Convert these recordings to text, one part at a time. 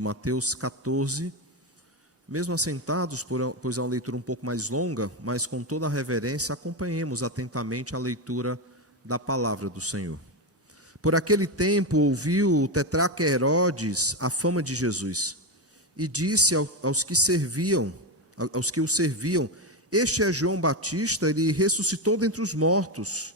Mateus 14, mesmo assentados, pois é uma leitura um pouco mais longa, mas com toda a reverência, acompanhemos atentamente a leitura da palavra do Senhor. Por aquele tempo ouviu o tetrarca Herodes a fama de Jesus e disse aos que o serviam: este é João Batista, ele ressuscitou dentre os mortos,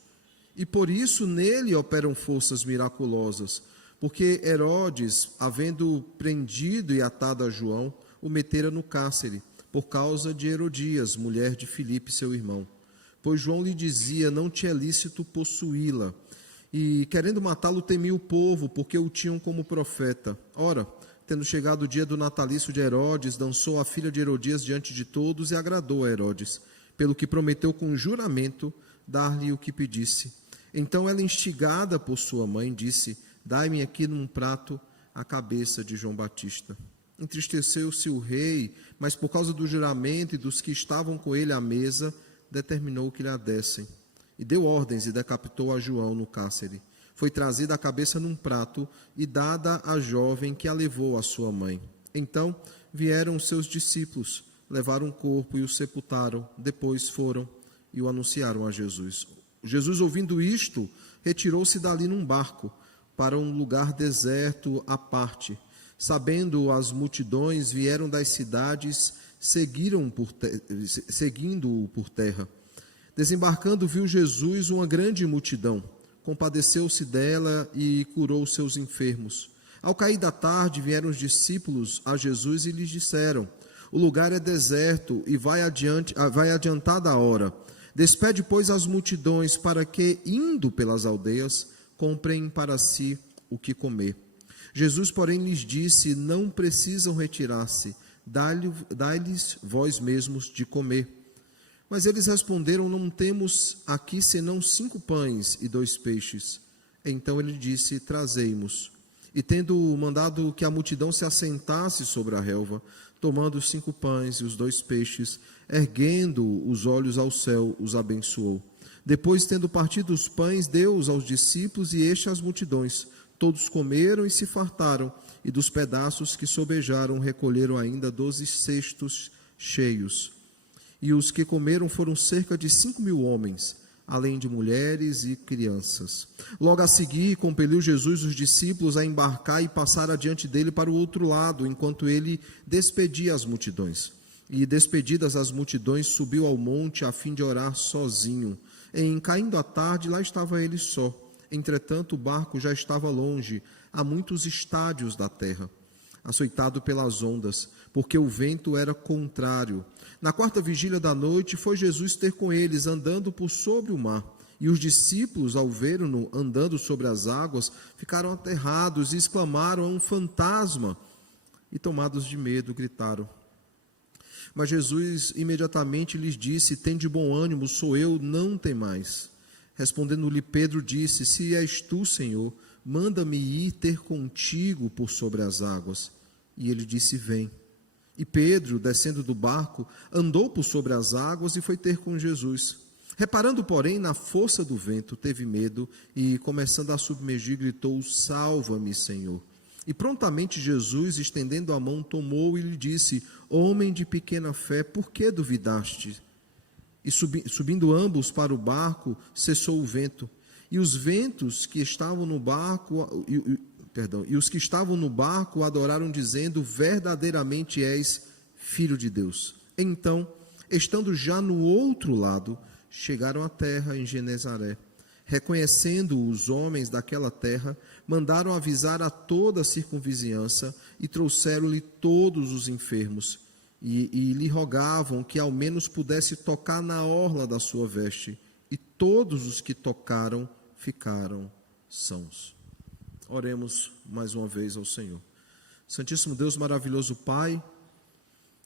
e por isso nele operam forças miraculosas, porque Herodes, havendo prendido e atado a João, o metera no cárcere, por causa de Herodias, mulher de Filipe, seu irmão. Pois João lhe dizia: não te é lícito possuí-la. E, querendo matá-lo, temia o povo, porque o tinham como profeta. Ora, tendo chegado o dia do natalício de Herodes, dançou a filha de Herodias diante de todos e agradou a Herodes, pelo que prometeu com juramento dar-lhe o que pedisse. Então ela, instigada por sua mãe, disse: dai-me aqui num prato a cabeça de João Batista. Entristeceu-se o rei, mas por causa do juramento e dos que estavam com ele à mesa, determinou que lhe a dessem. E deu ordens e decapitou a João no cárcere. Foi trazida a cabeça num prato e dada à jovem, que a levou à sua mãe. Então vieram os seus discípulos, levaram o corpo e o sepultaram. Depois foram e o anunciaram a Jesus. Jesus, ouvindo isto, retirou-se dali num barco para um lugar deserto à parte. Sabendo as multidões, vieram das cidades, seguindo-o por terra. Desembarcando, viu Jesus uma grande multidão. Compadeceu-se dela e curou os seus enfermos. Ao cair da tarde, vieram os discípulos a Jesus e lhes disseram: o lugar é deserto e vai adiantada a hora. Despede, pois, as multidões, para que, indo pelas aldeias, comprem para si o que comer. Jesus, porém, lhes disse: não precisam retirar-se, dai-lhes vós mesmos de comer. Mas eles responderam: não temos aqui senão 5 pães e 2 peixes. Então ele disse: trazei-mos. E tendo mandado que a multidão se assentasse sobre a relva, tomando os 5 pães e os 2 peixes, erguendo os olhos ao céu, os abençoou. Depois, tendo partido os pães, deu-os aos discípulos e estes às multidões. Todos comeram e se fartaram, e dos pedaços que sobejaram recolheram ainda 12 cestos cheios. E os que comeram foram cerca de 5.000 homens, além de mulheres e crianças. Logo a seguir, compeliu Jesus os discípulos a embarcar e passar adiante dele para o outro lado, enquanto ele despedia as multidões. E, despedidas as multidões, subiu ao monte a fim de orar sozinho. Em caindo a tarde, lá estava ele só. Entretanto, o barco já estava longe, a muitos estádios da terra, açoitado pelas ondas, porque o vento era contrário. Na 4ª vigília da noite, foi Jesus ter com eles, andando por sobre o mar. E os discípulos, ao vê-lo andando sobre as águas, ficaram aterrados e exclamaram: é um fantasma! E, tomados de medo, gritaram. Mas Jesus imediatamente lhes disse: tende bom ânimo, sou eu, não temais. Respondendo-lhe Pedro, disse: se és tu, Senhor, manda-me ir ter contigo por sobre as águas. E ele disse: vem. E Pedro, descendo do barco, andou por sobre as águas e foi ter com Jesus. Reparando, porém, na força do vento, teve medo e, começando a submergir, gritou: salva-me, Senhor. E prontamente Jesus, estendendo a mão, tomou e lhe disse: homem de pequena fé, por que duvidaste? E subindo ambos para o barco, cessou o vento. E os ventos que estavam no barco, e os que estavam no barco adoraram, dizendo: verdadeiramente és Filho de Deus. Então, estando já no outro lado, chegaram à terra em Genezaré. Reconhecendo os homens daquela terra, mandaram avisar a toda a circunvizinhança e trouxeram-lhe todos os enfermos. E lhe rogavam que ao menos pudesse tocar na orla da sua veste. E todos os que tocaram ficaram sãos. Oremos mais uma vez ao Senhor. Santíssimo Deus, maravilhoso Pai,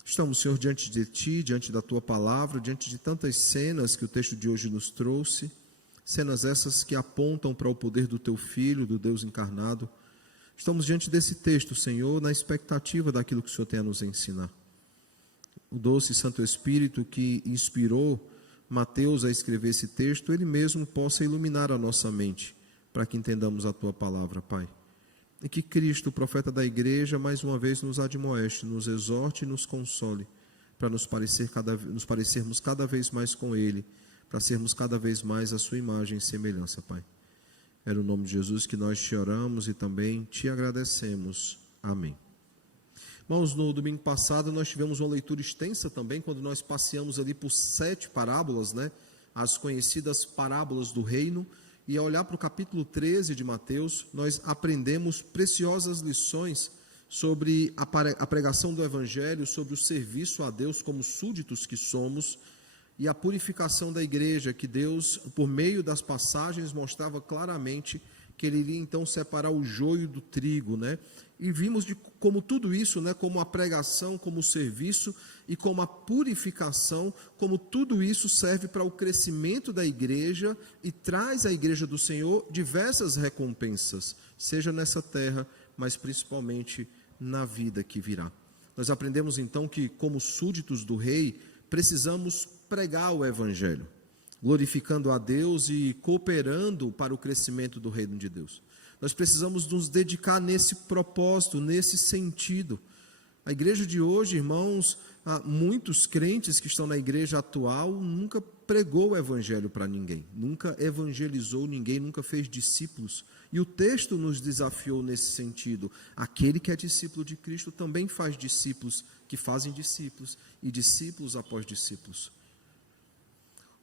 estamos, Senhor, diante de Ti, diante da Tua palavra, diante de tantas cenas que o texto de hoje nos trouxe, cenas essas que apontam para o poder do Teu Filho, do Deus encarnado. Estamos diante desse texto, Senhor, na expectativa daquilo que o Senhor tem a nos ensinar. O doce Santo Espírito que inspirou Mateus a escrever esse texto, ele mesmo possa iluminar a nossa mente, para que entendamos a Tua palavra, Pai. e que Cristo, o profeta da igreja, mais uma vez nos admoeste, nos exorte e nos console, para nos parecermos cada vez mais com Ele, para sermos cada vez mais a sua imagem e semelhança, Pai. É no nome de Jesus que nós te oramos e também te agradecemos. Amém. Irmãos, no domingo passado nós tivemos uma leitura extensa também, quando nós passeamos ali por 7 parábolas, as conhecidas parábolas do reino, e ao olhar para o capítulo 13 de Mateus, nós aprendemos preciosas lições sobre a pregação do Evangelho, sobre o serviço a Deus como súditos que somos, e a purificação da igreja, que Deus, por meio das passagens, mostrava claramente que Ele iria então separar o joio do trigo, E vimos como tudo isso, como a pregação, como o serviço e como a purificação, como tudo isso serve para o crescimento da igreja e traz à igreja do Senhor diversas recompensas, seja nessa terra, mas principalmente na vida que virá. Nós aprendemos então que, como súditos do rei, precisamos pregar o Evangelho, glorificando a Deus e cooperando para o crescimento do reino de Deus. Nós precisamos nos dedicar nesse propósito, nesse sentido. A igreja de hoje, irmãos, muitos crentes que estão na igreja atual nunca pregou o Evangelho para ninguém, nunca evangelizou ninguém, nunca fez discípulos. E o texto nos desafiou nesse sentido. Aquele que é discípulo de Cristo também faz discípulos que fazem discípulos e discípulos após discípulos.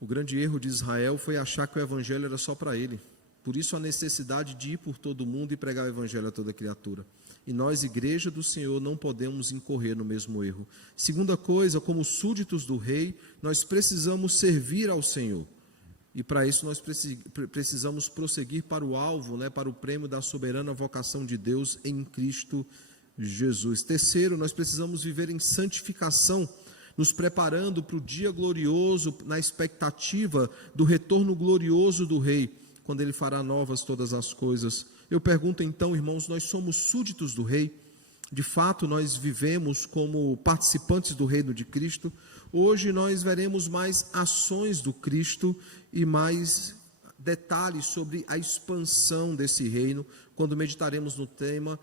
O grande erro de Israel foi achar que o Evangelho era só para ele. Por isso a necessidade de ir por todo mundo e pregar o Evangelho a toda criatura. E nós, igreja do Senhor, não podemos incorrer no mesmo erro. Segunda coisa, como súditos do rei, nós precisamos servir ao Senhor. E para isso nós precisamos prosseguir para o alvo, para o prêmio da soberana vocação de Deus em Cristo Jesus. Terceiro, nós precisamos viver em santificação, nos preparando para o dia glorioso, na expectativa do retorno glorioso do Rei, quando Ele fará novas todas as coisas. Eu pergunto então, irmãos, nós somos súditos do Rei? De fato, nós vivemos como participantes do reino de Cristo? Hoje nós veremos mais ações do Cristo e mais detalhes sobre a expansão desse reino, quando meditaremos no tema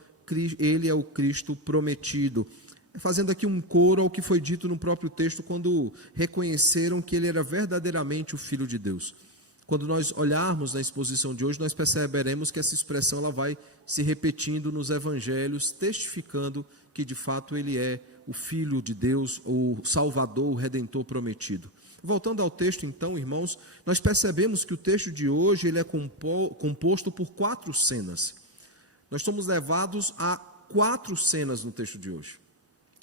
Ele é o Cristo prometido. Fazendo aqui um coro ao que foi dito no próprio texto, quando reconheceram que Ele era verdadeiramente o Filho de Deus. Quando nós olharmos na exposição de hoje, nós perceberemos que essa expressão ela vai se repetindo nos evangelhos, testificando que de fato Ele é o Filho de Deus, o Salvador, o Redentor prometido. Voltando ao texto então, irmãos, nós percebemos que o texto de hoje ele é composto por 4 cenas. Nós somos levados a 4 cenas no texto de hoje.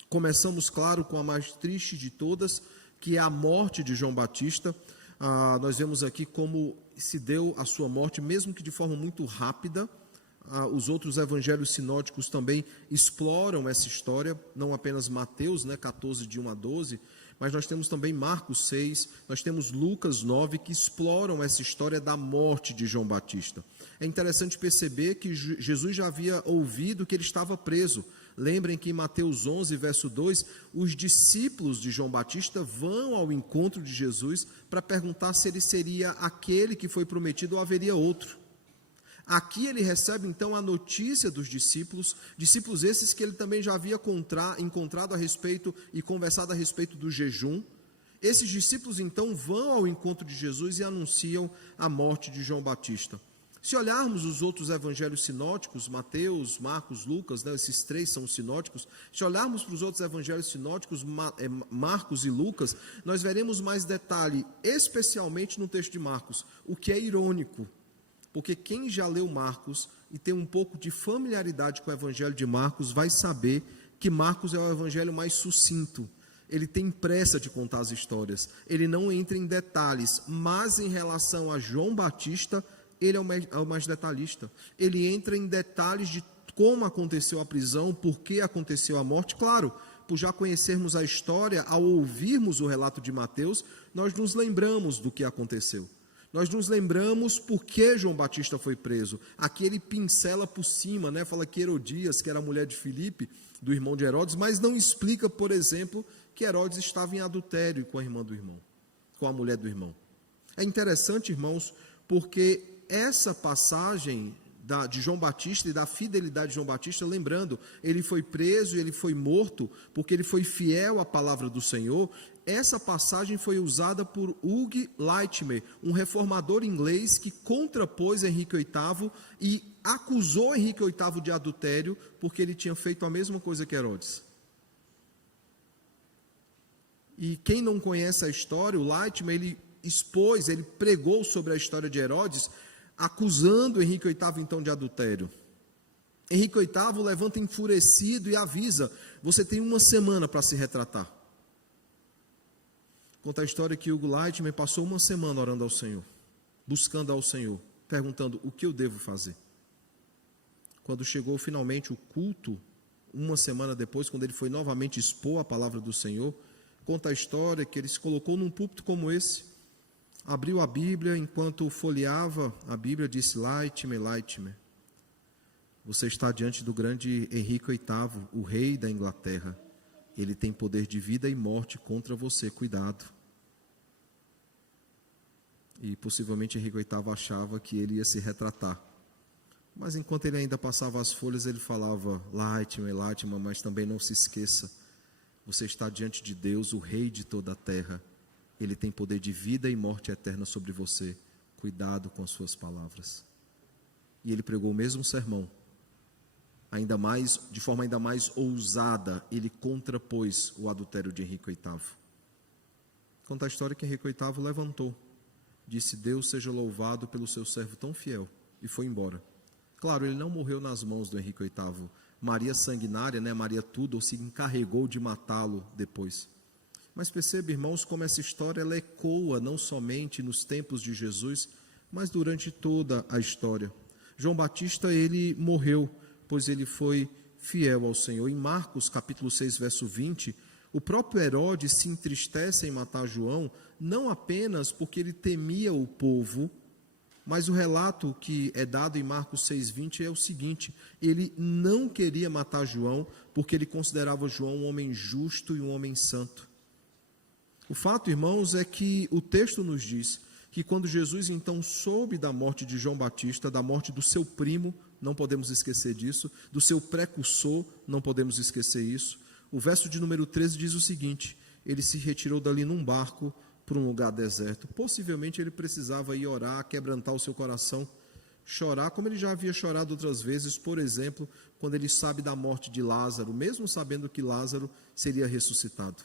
Começamos, claro, com a mais triste de todas, que é a morte de João Batista. Nós vemos aqui como se deu a sua morte, mesmo que de forma muito rápida. Os outros evangelhos sinóticos também exploram essa história, não apenas Mateus, 14, de 1 a 12, mas nós temos também Marcos 6, nós temos Lucas 9, que exploram essa história da morte de João Batista. É interessante perceber que Jesus já havia ouvido que ele estava preso. Lembrem que em Mateus 11, verso 2, os discípulos de João Batista vão ao encontro de Jesus para perguntar se ele seria aquele que foi prometido ou haveria outro. Aqui ele recebe então a notícia dos discípulos esses que ele também já havia encontrado a respeito e conversado a respeito do jejum. Esses discípulos então vão ao encontro de Jesus e anunciam a morte de João Batista. Se olharmos os outros evangelhos sinóticos, Mateus, Marcos, Lucas, esses 3 são sinóticos, se olharmos para os outros evangelhos sinóticos, Marcos e Lucas, nós veremos mais detalhe, especialmente no texto de Marcos, o que é irônico, porque quem já leu Marcos e tem um pouco de familiaridade com o evangelho de Marcos, vai saber que Marcos é o evangelho mais sucinto. Ele tem pressa de contar as histórias, ele não entra em detalhes, mas em relação a João Batista, ele é o mais detalhista. Ele entra em detalhes de como aconteceu a prisão, por que aconteceu a morte. Claro, por já conhecermos a história, ao ouvirmos o relato de Mateus, nós nos lembramos do que aconteceu. Nós nos lembramos por que João Batista foi preso. Aqui ele pincela por cima, fala que Herodias, que era a mulher de Filipe, do irmão de Herodes, mas não explica, por exemplo, que Herodes estava em adultério com a irmã do irmão, com a mulher do irmão. É interessante, irmãos, porque essa passagem de João Batista e da fidelidade de João Batista, lembrando, ele foi preso e ele foi morto porque ele foi fiel à palavra do Senhor. Essa passagem foi usada por Hugh Latimer, um reformador inglês que contrapôs Henrique VIII e acusou Henrique VIII de adultério porque ele tinha feito a mesma coisa que Herodes. E quem não conhece a história, o Latimer, ele pregou sobre a história de Herodes, acusando Henrique VIII então de adultério. Henrique VIII levanta enfurecido e avisa: você tem uma semana para se retratar. Conta a história que Hugo Latimer passou uma semana orando ao Senhor, buscando ao Senhor, perguntando: o que eu devo fazer? Quando chegou finalmente o culto, uma semana depois, quando ele foi novamente expor a palavra do Senhor, conta a história que ele se colocou num púlpito como esse, abriu a Bíblia, enquanto folheava a Bíblia, disse: Latimer, Latimer, você está diante do grande Henrique VIII, o rei da Inglaterra. Ele tem poder de vida e morte contra você, cuidado. E possivelmente Henrique VIII achava que ele ia se retratar. Mas enquanto ele ainda passava as folhas, ele falava: Latimer, Latimer, mas também não se esqueça, você está diante de Deus, o rei de toda a terra. Ele tem poder de vida e morte eterna sobre você. Cuidado com as suas palavras. E ele pregou o mesmo sermão. De forma ainda mais ousada, ele contrapôs o adultério de Henrique VIII. Conta a história que Henrique VIII levantou, disse: Deus seja louvado pelo seu servo tão fiel, e foi embora. Claro, ele não morreu nas mãos do Henrique VIII. Maria sanguinária, Maria Tudor, se encarregou de matá-lo depois. Mas perceba, irmãos, como essa história ela ecoa não somente nos tempos de Jesus, mas durante toda a história. João Batista, ele morreu, pois ele foi fiel ao Senhor. Em Marcos, capítulo 6, verso 20, o próprio Herodes se entristece em matar João, não apenas porque ele temia o povo, mas o relato que é dado em Marcos 6,20 é o seguinte: ele não queria matar João, porque ele considerava João um homem justo e um homem santo. O fato, irmãos, é que o texto nos diz que quando Jesus então soube da morte de João Batista, da morte do seu primo, não podemos esquecer disso, do seu precursor, não podemos esquecer isso, o verso de número 13 diz o seguinte: ele se retirou dali num barco para um lugar deserto. Possivelmente ele precisava ir orar, quebrantar o seu coração, chorar, como ele já havia chorado outras vezes, por exemplo, quando ele sabe da morte de Lázaro, mesmo sabendo que Lázaro seria ressuscitado.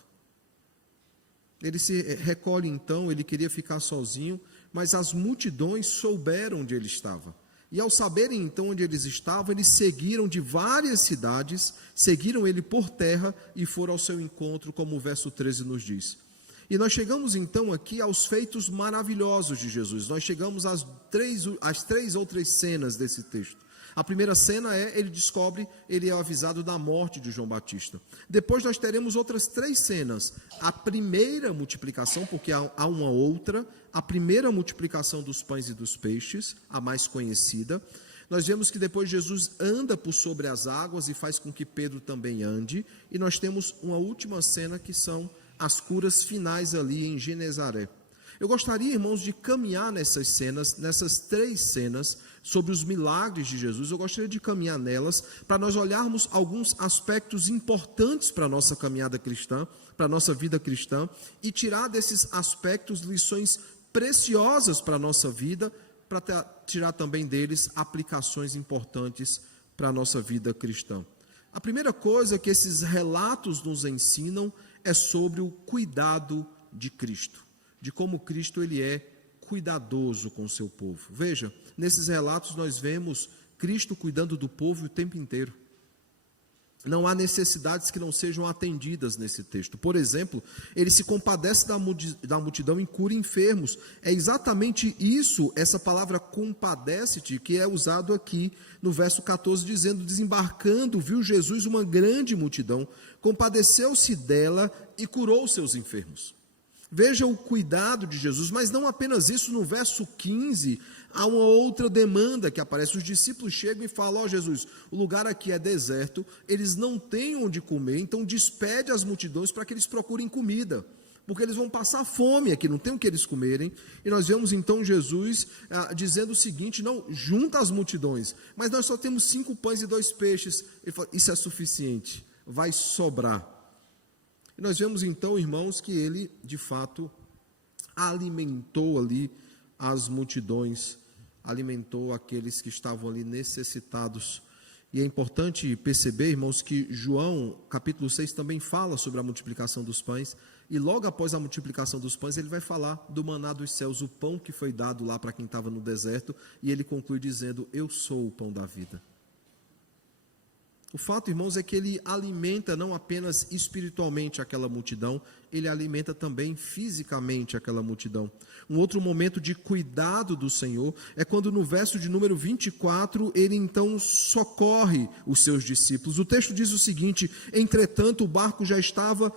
Ele se recolhe então, ele queria ficar sozinho, mas as multidões souberam onde ele estava. E ao saberem então onde eles estavam, eles seguiram de várias cidades, seguiram ele por terra e foram ao seu encontro, como o verso 13 nos diz. E nós chegamos então aqui aos feitos maravilhosos de Jesus. Nós chegamos às três outras cenas desse texto. A primeira cena ele é avisado da morte de João Batista. Depois nós teremos outras 3 cenas. A primeira multiplicação, porque há uma outra, a primeira multiplicação dos pães e dos peixes, a mais conhecida. Nós vemos que depois Jesus anda por sobre as águas e faz com que Pedro também ande. E nós temos uma última cena que são as curas finais ali em Genezaré. Eu gostaria, irmãos, de caminhar nessas 3 cenas, sobre os milagres de Jesus. Eu gostaria de caminhar nelas, para nós olharmos alguns aspectos importantes para a nossa caminhada cristã, para a nossa vida cristã, e tirar desses aspectos lições preciosas para a nossa vida, para tirar também deles aplicações importantes para a nossa vida cristã. A primeira coisa que esses relatos nos ensinam é sobre o cuidado de Cristo, de como Cristo ele é cuidadoso com o seu povo. Veja, nesses relatos nós vemos Cristo cuidando do povo o tempo inteiro. Não há necessidades que não sejam atendidas nesse texto. Por exemplo, ele se compadece da multidão e cura enfermos. É exatamente isso, essa palavra compadece-te, que é usado aqui no verso 14, dizendo: desembarcando, viu Jesus uma grande multidão, compadeceu-se dela e curou os seus enfermos. Veja o cuidado de Jesus, mas não apenas isso. No verso 15, há uma outra demanda que aparece. Os discípulos chegam e falam: ó Jesus, o lugar aqui é deserto, eles não têm onde comer, então despede as multidões para que eles procurem comida. porque eles vão passar fome aqui, não tem o que eles comerem. E nós vemos então Jesus dizendo o seguinte: não, junta as multidões, mas nós só temos 5 pães e 2 peixes. Ele fala: isso é suficiente, vai sobrar. E nós vemos então, irmãos, que ele de fato alimentou ali as multidões, alimentou aqueles que estavam ali necessitados. E é importante perceber, irmãos, que João, capítulo 6, também fala sobre a multiplicação dos pães, e logo após a multiplicação dos pães, ele vai falar do maná dos céus, o pão que foi dado lá para quem estava no deserto, e ele conclui dizendo: eu sou o pão da vida. O fato, irmãos, é que ele alimenta não apenas espiritualmente aquela multidão, ele alimenta também fisicamente aquela multidão. Um outro momento de cuidado do Senhor é quando no verso de número 24, ele então socorre os seus discípulos. O texto diz o seguinte: entretanto o barco já estava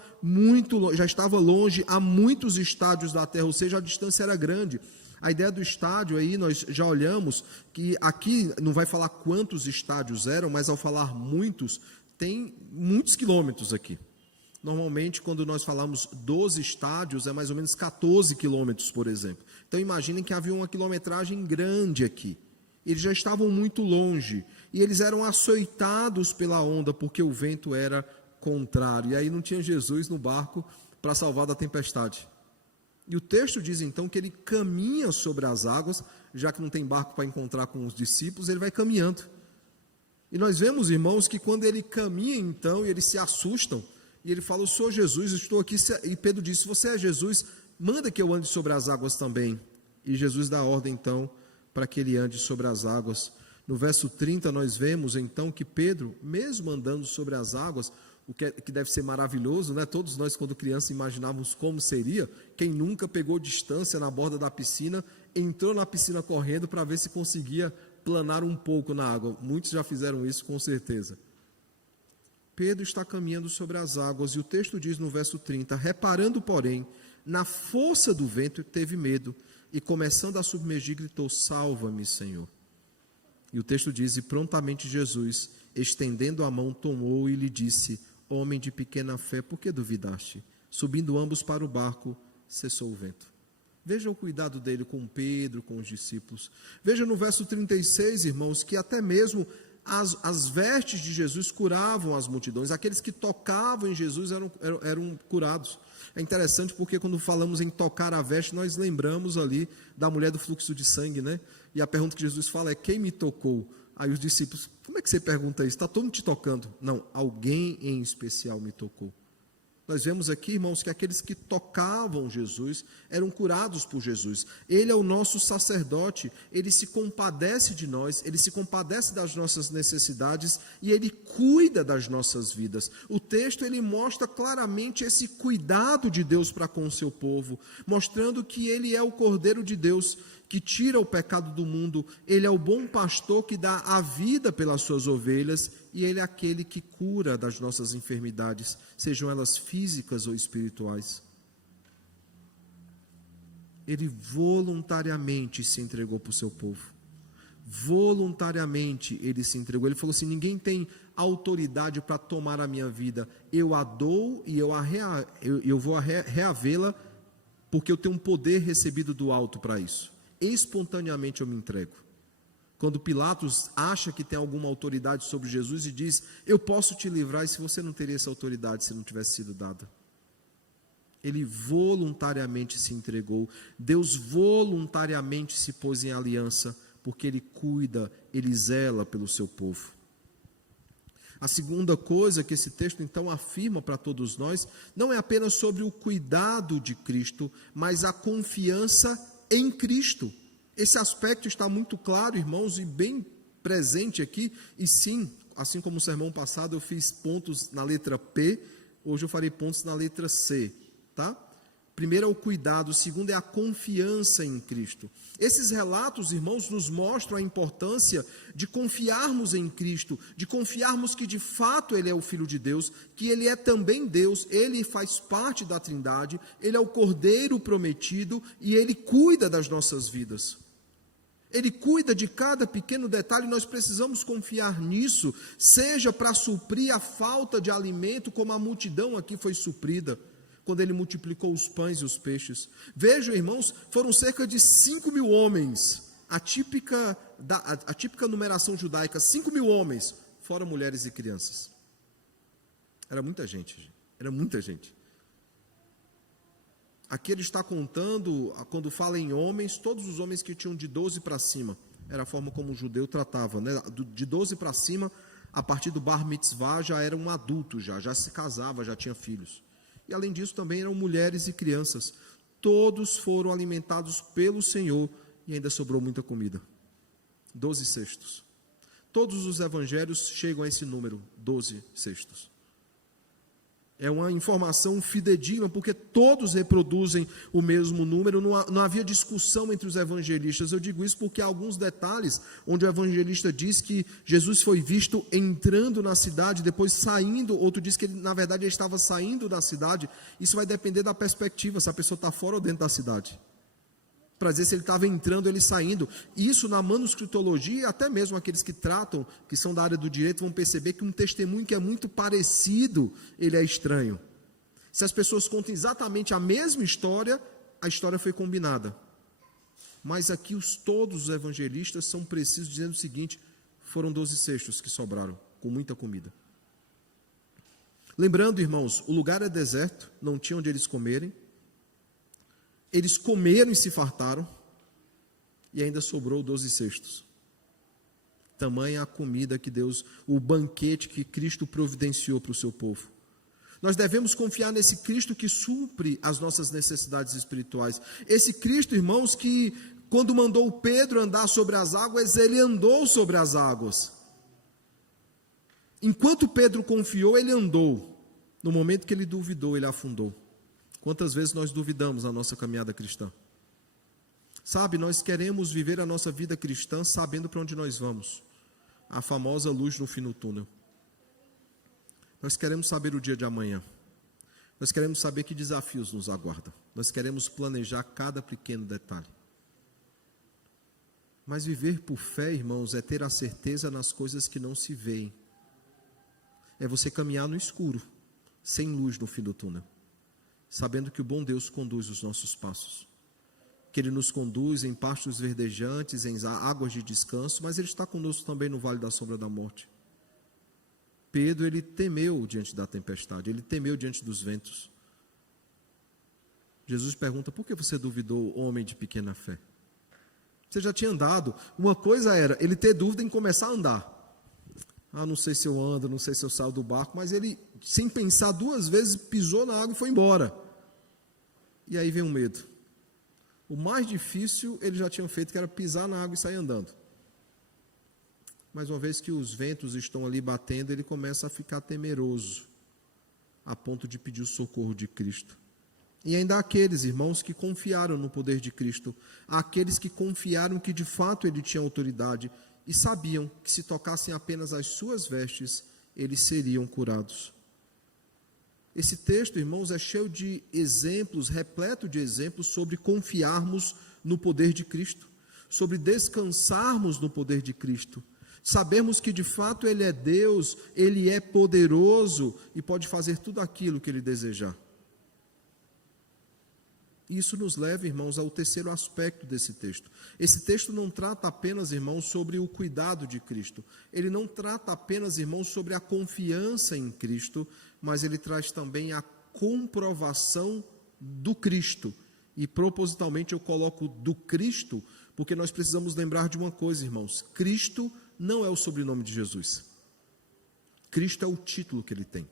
longe, a muitos estádios da terra, ou seja, a distância era grande. A ideia do estádio aí, nós já olhamos que aqui não vai falar quantos estádios eram, mas ao falar muitos, tem muitos quilômetros aqui. Normalmente, quando nós falamos 12 estádios, é mais ou menos 14 quilômetros, por exemplo. Então, imaginem que havia uma quilometragem grande aqui. Eles já estavam muito longe, e eles eram açoitados pela onda, porque o vento era contrário. E aí não tinha Jesus no barco para salvar da tempestade. E o texto diz então que ele caminha sobre as águas, já que não tem barco para encontrar com os discípulos, ele vai caminhando. E nós vemos, irmãos, que quando ele caminha então, e eles se assustam, e ele fala: eu sou Jesus, estou aqui. E Pedro diz: se você é Jesus, manda que eu ande sobre as águas também. E Jesus dá ordem então para que ele ande sobre as águas. No verso 30 nós vemos então que Pedro, mesmo andando sobre as águas, o que deve ser maravilhoso, né? Todos nós, quando criança, imaginávamos como seria. Quem nunca pegou distância na borda da piscina, entrou na piscina correndo para ver se conseguia planar um pouco na água. Muitos já fizeram isso, com certeza. Pedro está caminhando sobre as águas, e o texto diz no verso 30, reparando, porém, na força do vento, teve medo, e começando a submergir, gritou: salva-me, Senhor. E o texto diz: e prontamente Jesus, estendendo a mão, tomou e lhe disse: homem de pequena fé, por que duvidaste? Subindo ambos para o barco, cessou o vento. Veja o cuidado dele com Pedro, com os discípulos. Veja no verso 36, irmãos, que até mesmo as vestes de Jesus curavam as multidões. Aqueles que tocavam em Jesus eram curados. É interessante porque quando falamos em tocar a veste, nós lembramos ali da mulher do fluxo de sangue, né? E a pergunta que Jesus fala é: quem me tocou? Aí os discípulos: como é que você pergunta isso? Está todo mundo te tocando. Não, alguém em especial me tocou. Nós vemos aqui, irmãos, que aqueles que tocavam Jesus eram curados por Jesus. Ele é o nosso sacerdote, ele se compadece de nós, ele se compadece das nossas necessidades e ele cuida das nossas vidas. O texto, ele mostra claramente esse cuidado de Deus para com o seu povo, mostrando que ele é o Cordeiro de Deus, que tira o pecado do mundo. Ele é o bom pastor que dá a vida pelas suas ovelhas, e ele é aquele que cura das nossas enfermidades, sejam elas físicas ou espirituais. Ele voluntariamente se entregou para o seu povo. Voluntariamente ele se entregou. Ele falou assim: ninguém tem autoridade para tomar a minha vida. Eu a dou e eu vou reavê-la, porque eu tenho um poder recebido do alto para isso. Espontaneamente eu me entrego. Quando Pilatos acha que tem alguma autoridade sobre Jesus e diz: eu posso te livrar, e se você não teria essa autoridade se não tivesse sido dada? Ele voluntariamente se entregou. Deus voluntariamente se pôs em aliança, porque ele cuida, ele zela pelo seu povo. A segunda coisa que esse texto então afirma para todos nós, não é apenas sobre o cuidado de Cristo, mas a confiança em Cristo. Esse aspecto está muito claro, irmãos, e bem presente aqui. E sim, assim como no sermão passado eu fiz pontos na letra P, hoje eu farei pontos na letra C, tá? Primeiro é o cuidado, o segundo é a confiança em Cristo. Esses relatos, irmãos, nos mostram a importância de confiarmos em Cristo, de confiarmos que de fato Ele é o Filho de Deus, que Ele é também Deus, Ele faz parte da Trindade, Ele é o Cordeiro prometido e Ele cuida das nossas vidas. Ele cuida de cada pequeno detalhe, nós precisamos confiar nisso, seja para suprir a falta de alimento, como a multidão aqui foi suprida. quando ele multiplicou os pães e os peixes. Vejam, irmãos, foram cerca de 5.000 homens, a típica numeração judaica, 5.000 homens, fora mulheres e crianças. Era muita gente, era muita gente. Aqui ele está contando, quando fala em homens, todos os homens que tinham de 12 para cima. Era a forma como o judeu tratava, né? De 12 para cima, a partir do bar mitzvah, já era um adulto, já se casava, já tinha filhos. E além disso também eram mulheres e crianças. Todos foram alimentados pelo Senhor e ainda sobrou muita comida. 12 cestos. Todos os evangelhos chegam a esse número, 12 cestos. É uma informação fidedigna, porque todos reproduzem o mesmo número, não havia discussão entre os evangelistas. Eu digo isso porque há alguns detalhes, onde o evangelista diz que Jesus foi visto entrando na cidade, depois saindo, outro diz que ele, na verdade, ele estava saindo da cidade. Isso vai depender da perspectiva, se a pessoa está fora ou dentro da cidade. Para dizer se ele estava entrando ou ele saindo. Isso na manuscritologia, até mesmo aqueles que tratam, que são da área do direito, vão perceber que um testemunho que é muito parecido, ele é estranho. Se as pessoas contam exatamente a mesma história, a história foi combinada. Mas aqui todos os evangelistas são precisos, dizendo o seguinte: foram 12 cestos que sobraram, com muita comida. Lembrando, irmãos, o lugar é deserto, não tinha onde eles comerem. Eles comeram e se fartaram, e ainda sobrou 12 cestos. Tamanha a comida que Deus, o banquete que Cristo providenciou para o seu povo. Nós devemos confiar nesse Cristo que supre as nossas necessidades espirituais. Esse Cristo, irmãos, que quando mandou Pedro andar sobre as águas, ele andou sobre as águas. Enquanto Pedro confiou, ele andou. No momento que ele duvidou, ele afundou. Quantas vezes nós duvidamos na nossa caminhada cristã? Sabe, nós queremos viver a nossa vida cristã sabendo para onde nós vamos. A famosa luz no fim do túnel. Nós queremos saber o dia de amanhã. Nós queremos saber que desafios nos aguardam. Nós queremos planejar cada pequeno detalhe. Mas viver por fé, irmãos, é ter a certeza nas coisas que não se veem. É você caminhar no escuro, sem luz no fim do túnel. Sabendo que o bom Deus conduz os nossos passos, que Ele nos conduz em pastos verdejantes, em águas de descanso, mas Ele está conosco também no vale da sombra da morte. Pedro, ele temeu diante da tempestade, ele temeu diante dos ventos. Jesus pergunta: por que você duvidou, homem de pequena fé? Você já tinha andado. Uma coisa era ele ter dúvida em começar a andar. Não sei se eu ando, não sei se eu saio do barco, mas ele, sem pensar duas vezes, pisou na água e foi embora. E aí vem o medo. O mais difícil ele já tinha feito, que era pisar na água e sair andando. Mas uma vez que os ventos estão ali batendo, ele começa a ficar temeroso, a ponto de pedir o socorro de Cristo. E ainda há aqueles, irmãos, que confiaram no poder de Cristo, há aqueles que confiaram que de fato ele tinha autoridade e sabiam que se tocassem apenas as suas vestes, eles seriam curados. Esse texto, irmãos, é cheio de exemplos, repleto de exemplos sobre confiarmos no poder de Cristo, sobre descansarmos no poder de Cristo, sabermos que de fato Ele é Deus, Ele é poderoso e pode fazer tudo aquilo que Ele desejar. Isso nos leva, irmãos, ao terceiro aspecto desse texto. Esse texto não trata apenas, irmãos, sobre o cuidado de Cristo. Ele não trata apenas, irmãos, sobre a confiança em Cristo, mas ele traz também a comprovação do Cristo. E propositalmente eu coloco do Cristo, porque nós precisamos lembrar de uma coisa, irmãos. Cristo não é o sobrenome de Jesus. Cristo é o título que ele tem.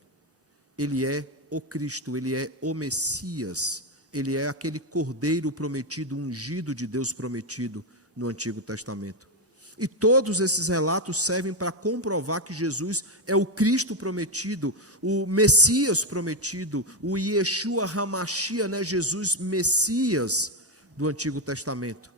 Ele é o Cristo, ele é o Messias. Ele é aquele cordeiro prometido, ungido de Deus prometido no Antigo Testamento. E todos esses relatos servem para comprovar que Jesus é o Cristo prometido, o Messias prometido, o Yeshua HaMashiach, né? Jesus Messias do Antigo Testamento.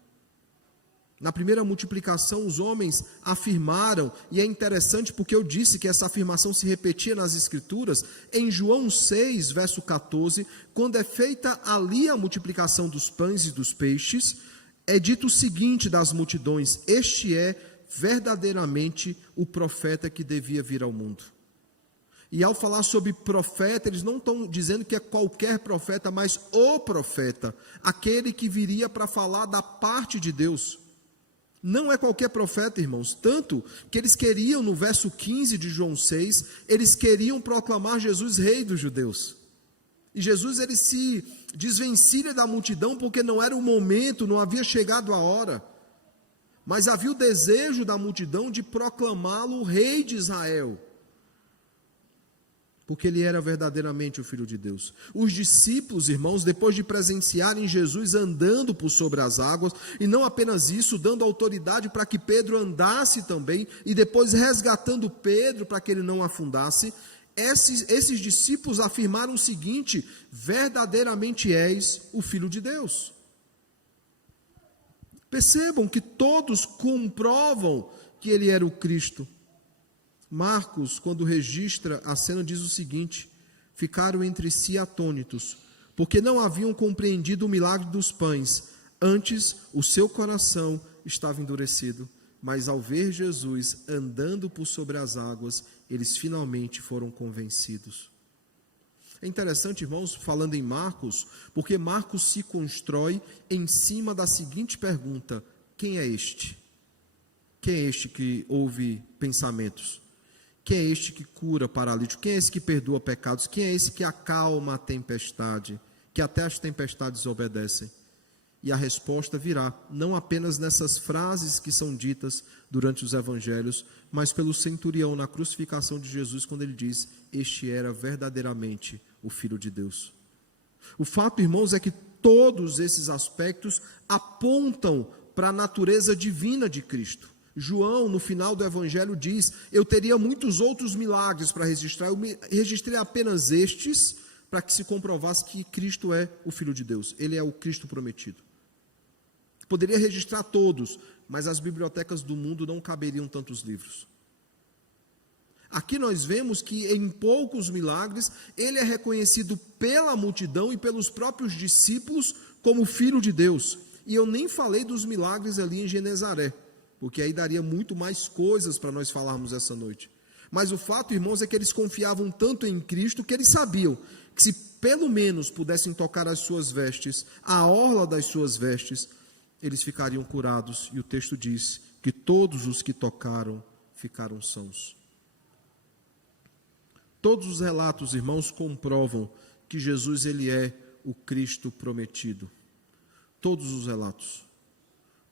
Na primeira multiplicação, os homens afirmaram, e é interessante porque eu disse que essa afirmação se repetia nas Escrituras, em João 6, verso 14, quando é feita ali a multiplicação dos pães e dos peixes, é dito o seguinte das multidões: este é verdadeiramente o profeta que devia vir ao mundo. E ao falar sobre profeta, eles não estão dizendo que é qualquer profeta, mas o profeta, aquele que viria para falar da parte de Deus. Não é qualquer profeta, irmãos, tanto que eles queriam, no verso 15 de João 6, eles queriam proclamar Jesus rei dos judeus. E Jesus, ele se desvencilha da multidão porque não era o momento, não havia chegado a hora. Mas havia o desejo da multidão de proclamá-lo rei de Israel, porque ele era verdadeiramente o Filho de Deus. Os discípulos, irmãos, depois de presenciarem Jesus andando por sobre as águas, e não apenas isso, dando autoridade para que Pedro andasse também, e depois resgatando Pedro para que ele não afundasse, esses discípulos afirmaram o seguinte: verdadeiramente és o Filho de Deus. Percebam que todos comprovam que ele era o Cristo. Marcos, quando registra a cena, diz o seguinte: ficaram entre si atônitos, porque não haviam compreendido o milagre dos pães, antes o seu coração estava endurecido. Mas ao ver Jesus andando por sobre as águas, eles finalmente foram convencidos. É interessante, irmãos, falando em Marcos, porque Marcos se constrói em cima da seguinte pergunta: quem é este? Quem é este que ouve pensamentos? Quem é este que cura paralítico? Quem é esse que perdoa pecados? Quem é esse que acalma a tempestade? Que até as tempestades obedecem? E a resposta virá, não apenas nessas frases que são ditas durante os evangelhos, mas pelo centurião na crucificação de Jesus, quando ele diz: este era verdadeiramente o Filho de Deus. O fato, irmãos, é que todos esses aspectos apontam para a natureza divina de Cristo. João, no final do evangelho, diz: eu teria muitos outros milagres para registrar, eu registrei apenas estes, para que se comprovasse que Cristo é o Filho de Deus, ele é o Cristo prometido. Poderia registrar todos, mas as bibliotecas do mundo não caberiam tantos livros. Aqui nós vemos que em poucos milagres, ele é reconhecido pela multidão e pelos próprios discípulos como Filho de Deus. E eu nem falei dos milagres ali em Genezaré, porque aí daria muito mais coisas para nós falarmos essa noite. Mas o fato, irmãos, é que eles confiavam tanto em Cristo que eles sabiam que se pelo menos pudessem tocar as suas vestes, a orla das suas vestes, eles ficariam curados. E o texto diz que todos os que tocaram ficaram sãos. Todos os relatos, irmãos, comprovam que Jesus, ele é o Cristo prometido. Todos os relatos.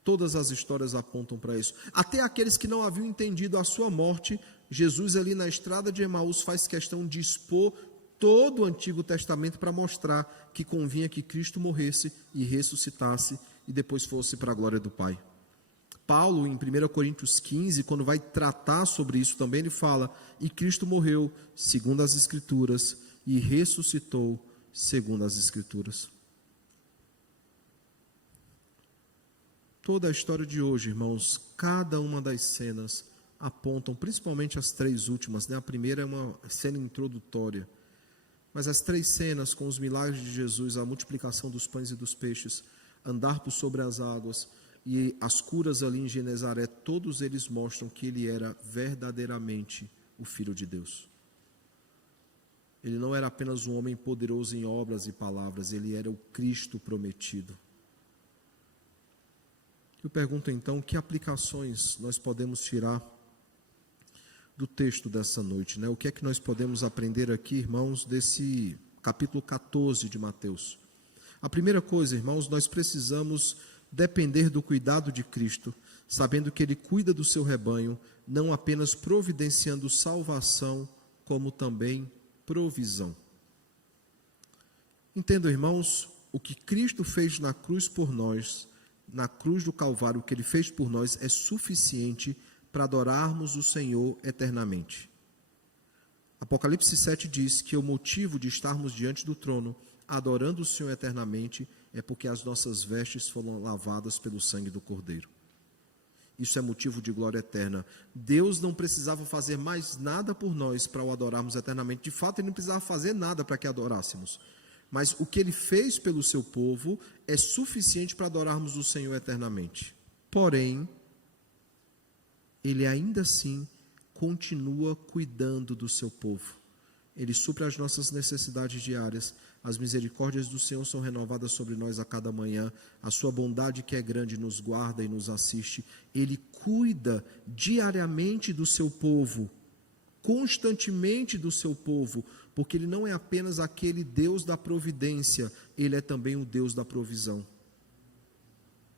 Todas as histórias apontam para isso. Até aqueles que não haviam entendido a sua morte, Jesus ali na estrada de Emaús faz questão de expor todo o Antigo Testamento para mostrar que convinha que Cristo morresse e ressuscitasse e depois fosse para a glória do Pai. Paulo, em 1 Coríntios 15, quando vai tratar sobre isso também, ele fala: e Cristo morreu segundo as Escrituras e ressuscitou segundo as Escrituras. Toda a história de hoje, irmãos, cada uma das cenas apontam, principalmente as três últimas, né? A primeira é uma cena introdutória, mas as três cenas com os milagres de Jesus, a multiplicação dos pães e dos peixes, andar por sobre as águas e as curas ali em Genezaré, todos eles mostram que ele era verdadeiramente o Filho de Deus. Ele não era apenas um homem poderoso em obras e palavras, ele era o Cristo prometido. Eu pergunto então, que aplicações nós podemos tirar do texto dessa noite, né? O que é que nós podemos aprender aqui, irmãos, desse capítulo 14 de Mateus? A primeira coisa, irmãos, nós precisamos depender do cuidado de Cristo, sabendo que ele cuida do seu rebanho, não apenas providenciando salvação, como também provisão. Entendam, irmãos, o que Cristo fez na cruz por nós, na cruz do Calvário, o que ele fez por nós é suficiente para adorarmos o Senhor eternamente. Apocalipse 7 diz que o motivo de estarmos diante do trono, adorando o Senhor eternamente, é porque as nossas vestes foram lavadas pelo sangue do Cordeiro. Isso é motivo de glória eterna. Deus não precisava fazer mais nada por nós para o adorarmos eternamente. De fato, ele não precisava fazer nada para que adorássemos. Mas o que ele fez pelo seu povo é suficiente para adorarmos o Senhor eternamente. Porém, ele ainda assim continua cuidando do seu povo. Ele supre as nossas necessidades diárias. As misericórdias do Senhor são renovadas sobre nós a cada manhã. A sua bondade, que é grande, nos guarda e nos assiste. Ele cuida diariamente do seu povo, constantemente do seu povo, porque Ele não é apenas aquele Deus da providência, Ele é também o Deus da provisão.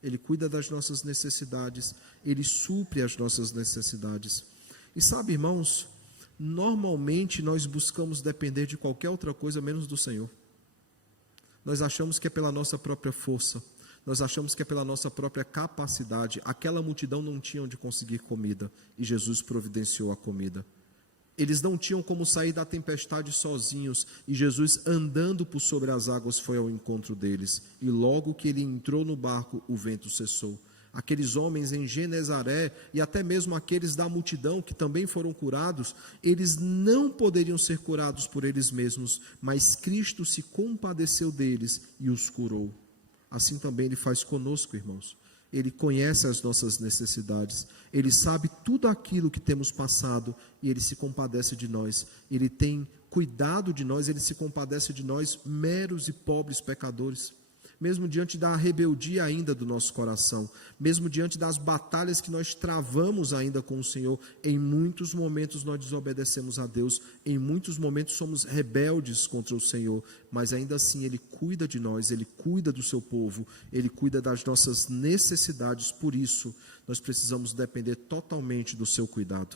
Ele cuida das nossas necessidades, Ele supre as nossas necessidades. E sabe, irmãos, normalmente nós buscamos depender de qualquer outra coisa menos do Senhor. Nós achamos que é pela nossa própria força, nós achamos que é pela nossa própria capacidade. Aquela multidão não tinha onde conseguir comida, e Jesus providenciou a comida. Eles não tinham como sair da tempestade sozinhos, e Jesus, andando por sobre as águas, foi ao encontro deles. E logo que ele entrou no barco, o vento cessou. Aqueles homens em Genezaré, e até mesmo aqueles da multidão que também foram curados, eles não poderiam ser curados por eles mesmos, mas Cristo se compadeceu deles e os curou. Assim também Ele faz conosco, irmãos. Ele conhece as nossas necessidades, Ele sabe tudo aquilo que temos passado e Ele se compadece de nós. Ele tem cuidado de nós, Ele se compadece de nós, meros e pobres pecadores. Mesmo diante da rebeldia ainda do nosso coração, mesmo diante das batalhas que nós travamos ainda com o Senhor, em muitos momentos nós desobedecemos a Deus, em muitos momentos somos rebeldes contra o Senhor, mas ainda assim Ele cuida de nós, Ele cuida do seu povo, Ele cuida das nossas necessidades. Por isso nós precisamos depender totalmente do seu cuidado.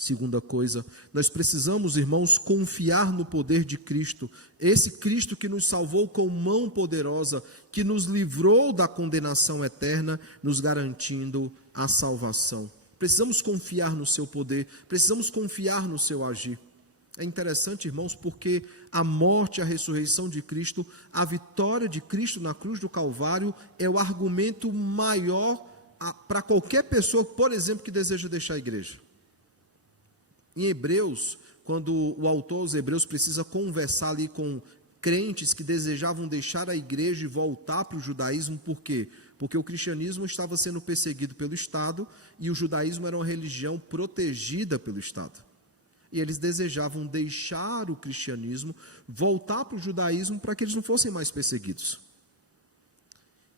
Segunda coisa, nós precisamos, irmãos, confiar no poder de Cristo, esse Cristo que nos salvou com mão poderosa, que nos livrou da condenação eterna, nos garantindo a salvação. Precisamos confiar no seu poder, precisamos confiar no seu agir. É interessante, irmãos, porque a morte e a ressurreição de Cristo, a vitória de Cristo na cruz do Calvário, é o argumento maior para qualquer pessoa, por exemplo, que deseja deixar a igreja. Em Hebreus, quando o autor aos Hebreus precisa conversar ali com crentes que desejavam deixar a igreja e voltar para o judaísmo, por quê? Porque o cristianismo estava sendo perseguido pelo Estado e o judaísmo era uma religião protegida pelo Estado. E eles desejavam deixar o cristianismo, voltar para o judaísmo para que eles não fossem mais perseguidos.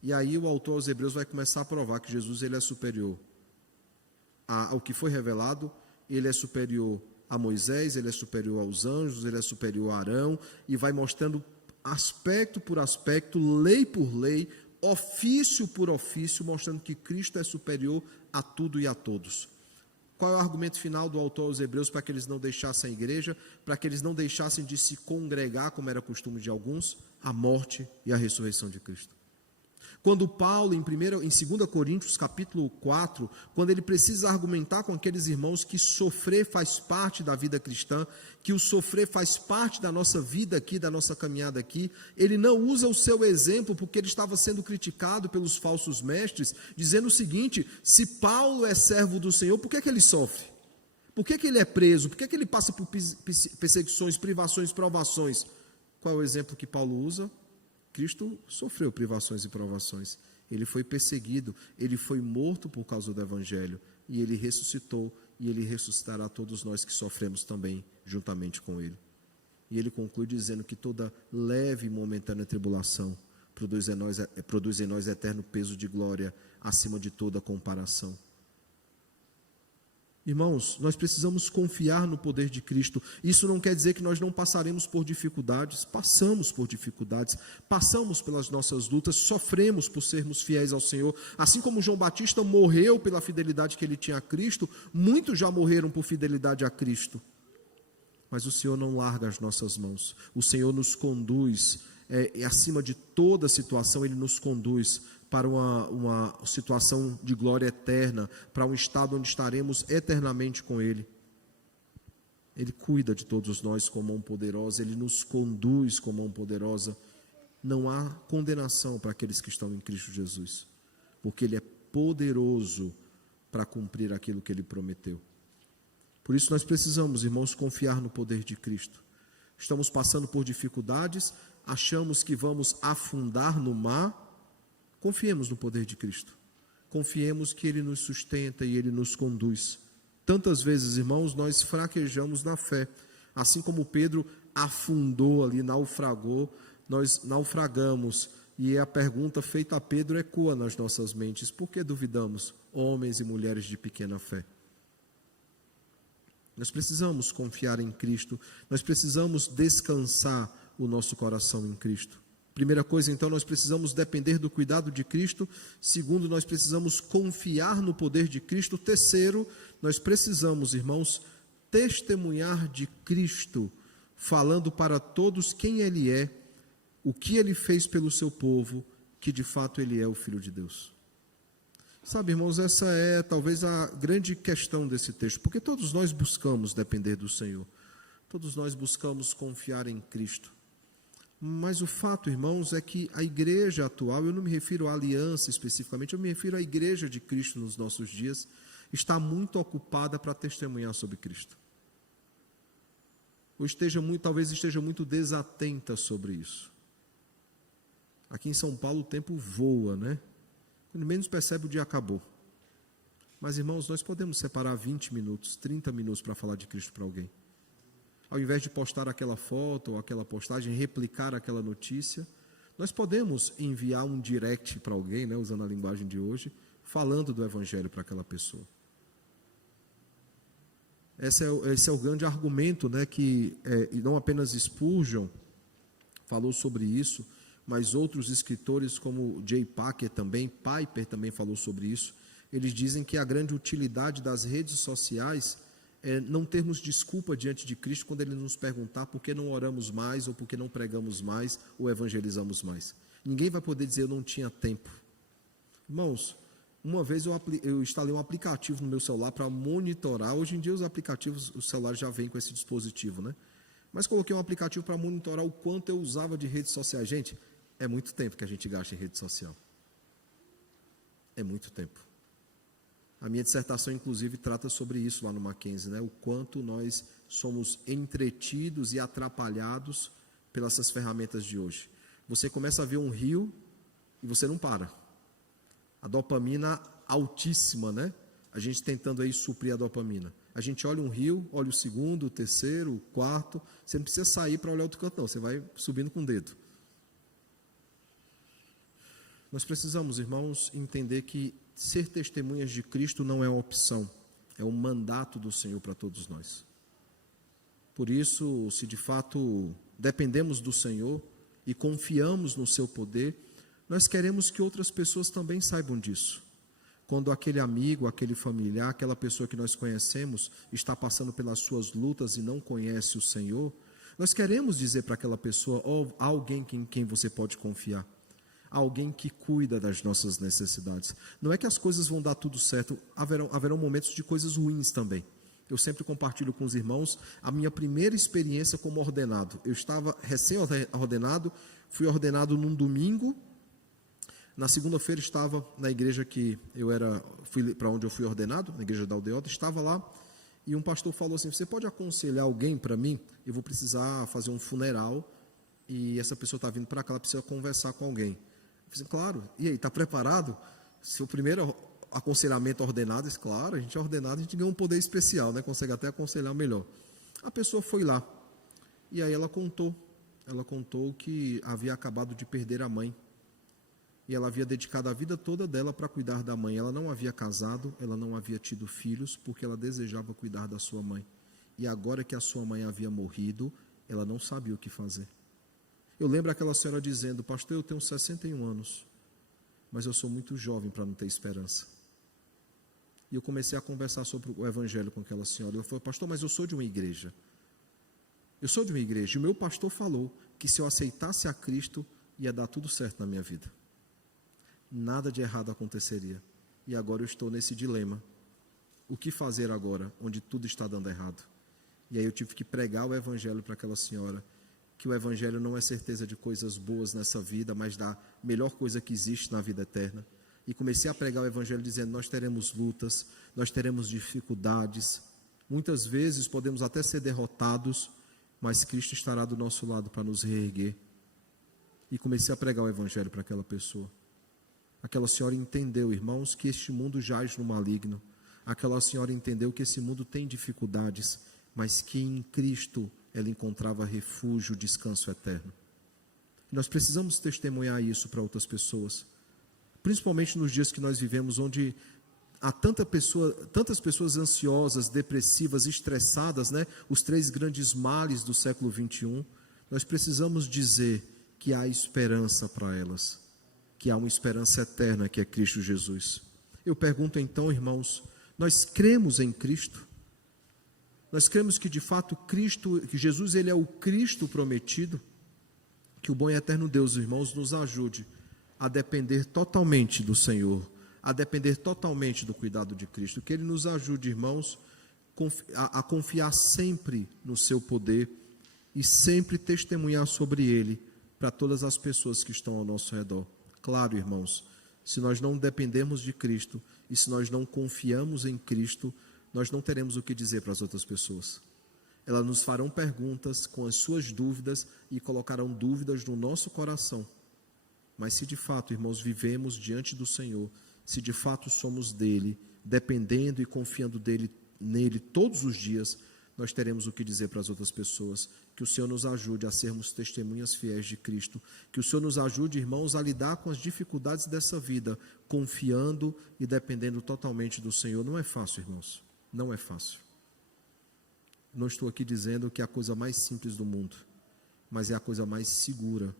E aí o autor aos Hebreus vai começar a provar que Jesus ele é superior ao que foi revelado. Ele é superior a Moisés, ele é superior aos anjos, ele é superior a Arão, e vai mostrando aspecto por aspecto, lei por lei, ofício por ofício, mostrando que Cristo é superior a tudo e a todos. Qual é o argumento final do autor aos Hebreus para que eles não deixassem a igreja, para que eles não deixassem de se congregar, como era costume de alguns? A morte e a ressurreição de Cristo. Quando Paulo, em 2 Coríntios, capítulo 4, quando ele precisa argumentar com aqueles irmãos que sofrer faz parte da vida cristã, que o sofrer faz parte da nossa vida aqui, da nossa caminhada aqui, ele não usa o seu exemplo, porque ele estava sendo criticado pelos falsos mestres, dizendo o seguinte: se Paulo é servo do Senhor, por que ele sofre? Por que ele é preso? Por que ele passa por perseguições, privações, provações? Qual é o exemplo que Paulo usa? Cristo sofreu privações e provações, ele foi perseguido, ele foi morto por causa do Evangelho, e ele ressuscitou, e ele ressuscitará todos nós que sofremos também, juntamente com ele. E ele conclui dizendo que toda leve e momentânea tribulação produz em nós eterno peso de glória, acima de toda comparação. Irmãos, nós precisamos confiar no poder de Cristo. Isso não quer dizer que nós não passaremos por dificuldades. Passamos por dificuldades, passamos pelas nossas lutas, sofremos por sermos fiéis ao Senhor. Assim como João Batista morreu pela fidelidade que ele tinha a Cristo, muitos já morreram por fidelidade a Cristo. Mas o Senhor não larga as nossas mãos. O Senhor nos conduz, acima de toda situação, Ele nos conduz para uma situação de glória eterna, para um estado onde estaremos eternamente com Ele. Ele cuida de todos nós com mão poderosa, Ele nos conduz com mão poderosa. Não há condenação para aqueles que estão em Cristo Jesus, porque Ele é poderoso para cumprir aquilo que Ele prometeu. Por isso nós precisamos, irmãos, confiar no poder de Cristo. Estamos passando por dificuldades, achamos que vamos afundar no mar. Confiemos no poder de Cristo, confiemos que Ele nos sustenta e Ele nos conduz. Tantas vezes, irmãos, nós fraquejamos na fé, Assim como Pedro afundou ali, naufragou, nós naufragamos. E a pergunta feita a Pedro ecoa nas nossas mentes: por que duvidamos, homens e mulheres de pequena fé? Nós precisamos confiar em Cristo, nós precisamos descansar o nosso coração em Cristo. Primeira coisa, então, nós precisamos depender do cuidado de Cristo. Segundo, nós precisamos confiar no poder de Cristo. Terceiro, nós precisamos, irmãos, testemunhar de Cristo, falando para todos quem Ele é, o que Ele fez pelo seu povo, que de fato Ele é o Filho de Deus. Sabe, irmãos, essa é talvez a grande questão desse texto, porque todos nós buscamos depender do Senhor, todos nós buscamos confiar em Cristo. Mas o fato, irmãos, é que a igreja atual, eu não me refiro à aliança especificamente, eu me refiro à igreja de Cristo nos nossos dias, está muito ocupada para testemunhar sobre Cristo. Ou talvez esteja muito desatenta sobre isso. Aqui em São Paulo o tempo voa, né? Quando menos percebe, o dia acabou. Mas, irmãos, nós podemos separar 20 minutos, 30 minutos para falar de Cristo para alguém. Ao invés de postar aquela foto ou aquela postagem, replicar aquela notícia, nós podemos enviar um direct para alguém, né, usando a linguagem de hoje, falando do Evangelho para aquela pessoa. Esse é o grande argumento, né, que não apenas Spurgeon falou sobre isso, mas outros escritores como J. Packer também, Piper também falou sobre isso. Eles dizem que a grande utilidade das redes sociais é não termos desculpa diante de Cristo quando Ele nos perguntar por que não oramos mais, ou por que não pregamos mais, ou evangelizamos mais. Ninguém vai poder dizer: eu não tinha tempo. Irmãos, uma vez eu instalei um aplicativo no meu celular para monitorar. Hoje em dia os aplicativos, os celulares já vêm com esse dispositivo, né? Mas coloquei um aplicativo para monitorar o quanto eu usava de redes sociais. Gente, é muito tempo que a gente gasta em rede social. É muito tempo. A minha dissertação, inclusive, trata sobre isso lá no Mackenzie, né? O quanto nós somos entretidos e atrapalhados pelas essas ferramentas de hoje. Você começa a ver um rio e você não para. A dopamina altíssima, né? A gente tentando aí suprir a dopamina. A gente olha um rio, olha o segundo, o terceiro, o quarto. Você não precisa sair para olhar outro canto, não. Você vai subindo com o dedo. Nós precisamos, irmãos, entender que ser testemunhas de Cristo não é uma opção, é um mandato do Senhor para todos nós. Por isso, se de fato dependemos do Senhor e confiamos no seu poder, nós queremos que outras pessoas também saibam disso. Quando aquele amigo, aquele familiar, aquela pessoa que nós conhecemos está passando pelas suas lutas e não conhece o Senhor, nós queremos dizer para aquela pessoa: há alguém em quem você pode confiar. Alguém que cuida das nossas necessidades. Não é que as coisas vão dar tudo certo, haverão momentos de coisas ruins também. Eu sempre compartilho com os irmãos a minha primeira experiência como ordenado. Eu estava recém-ordenado, fui ordenado num domingo. Na segunda-feira estava na igreja fui para onde eu fui ordenado, na igreja da Aldeota, estava lá, e um pastor falou assim: você pode aconselhar alguém para mim? Eu vou precisar fazer um funeral, e essa pessoa está vindo para cá, ela precisa conversar com alguém. Eu falei: claro. E aí, está preparado? Seu primeiro aconselhamento ordenado, disse: claro, a gente é ordenado, a gente ganha um poder especial, né? Consegue até aconselhar melhor. A pessoa foi lá, e aí ela contou que havia acabado de perder a mãe, e ela havia dedicado a vida toda dela para cuidar da mãe. Ela não havia casado, ela não havia tido filhos, porque ela desejava cuidar da sua mãe, e agora que a sua mãe havia morrido, ela não sabia o que fazer. Eu lembro aquela senhora dizendo: pastor, eu tenho 61 anos, mas eu sou muito jovem para não ter esperança. E eu comecei a conversar sobre o Evangelho com aquela senhora. Eu falei: pastor, mas eu sou de uma igreja. Eu sou de uma igreja. E o meu pastor falou que se eu aceitasse a Cristo, ia dar tudo certo na minha vida. Nada de errado aconteceria. E agora eu estou nesse dilema. O que fazer agora, onde tudo está dando errado? E aí eu tive que pregar o Evangelho para aquela senhora, que o Evangelho não é certeza de coisas boas nessa vida, mas da melhor coisa que existe na vida eterna. E comecei a pregar o Evangelho dizendo: nós teremos lutas, nós teremos dificuldades, muitas vezes podemos até ser derrotados, mas Cristo estará do nosso lado para nos reerguer. E comecei a pregar o Evangelho para aquela pessoa. Aquela senhora entendeu, irmãos, que este mundo jaz no maligno. Aquela senhora entendeu que esse mundo tem dificuldades, mas que em Cristo ela encontrava refúgio, descanso eterno. Nós precisamos testemunhar isso para outras pessoas, principalmente nos dias que nós vivemos, onde há tantas pessoas ansiosas, depressivas, estressadas, né? Os 3 grandes males do século 21. Nós precisamos dizer que há esperança para elas, que há uma esperança eterna, que é Cristo Jesus. Eu pergunto então, irmãos, nós cremos em Cristo? Nós cremos que de fato que Jesus ele é o Cristo prometido? Que o bom e eterno Deus, irmãos, nos ajude a depender totalmente do Senhor, a depender totalmente do cuidado de Cristo. Que Ele nos ajude, irmãos, a confiar sempre no seu poder e sempre testemunhar sobre Ele para todas as pessoas que estão ao nosso redor. Claro, irmãos, se nós não dependermos de Cristo e se nós não confiamos em Cristo, nós não teremos o que dizer para as outras pessoas. Elas nos farão perguntas com as suas dúvidas e colocarão dúvidas no nosso coração. Mas se de fato, irmãos, vivemos diante do Senhor, se de fato somos dele, dependendo e confiando nele todos os dias, nós teremos o que dizer para as outras pessoas. Que o Senhor nos ajude a sermos testemunhas fiéis de Cristo. Que o Senhor nos ajude, irmãos, a lidar com as dificuldades dessa vida, confiando e dependendo totalmente do Senhor. Não é fácil, irmãos. Não é fácil. Não estou aqui dizendo que é a coisa mais simples do mundo, mas é a coisa mais segura.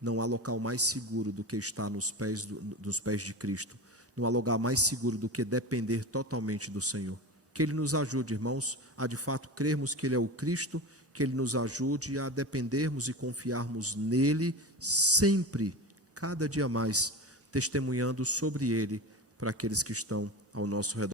Não há local mais seguro do que estar nos pés de Cristo. Não há lugar mais seguro do que depender totalmente do Senhor. Que Ele nos ajude, irmãos, a de fato crermos que Ele é o Cristo, que Ele nos ajude a dependermos e confiarmos nele sempre, cada dia mais, testemunhando sobre Ele para aqueles que estão ao nosso redor.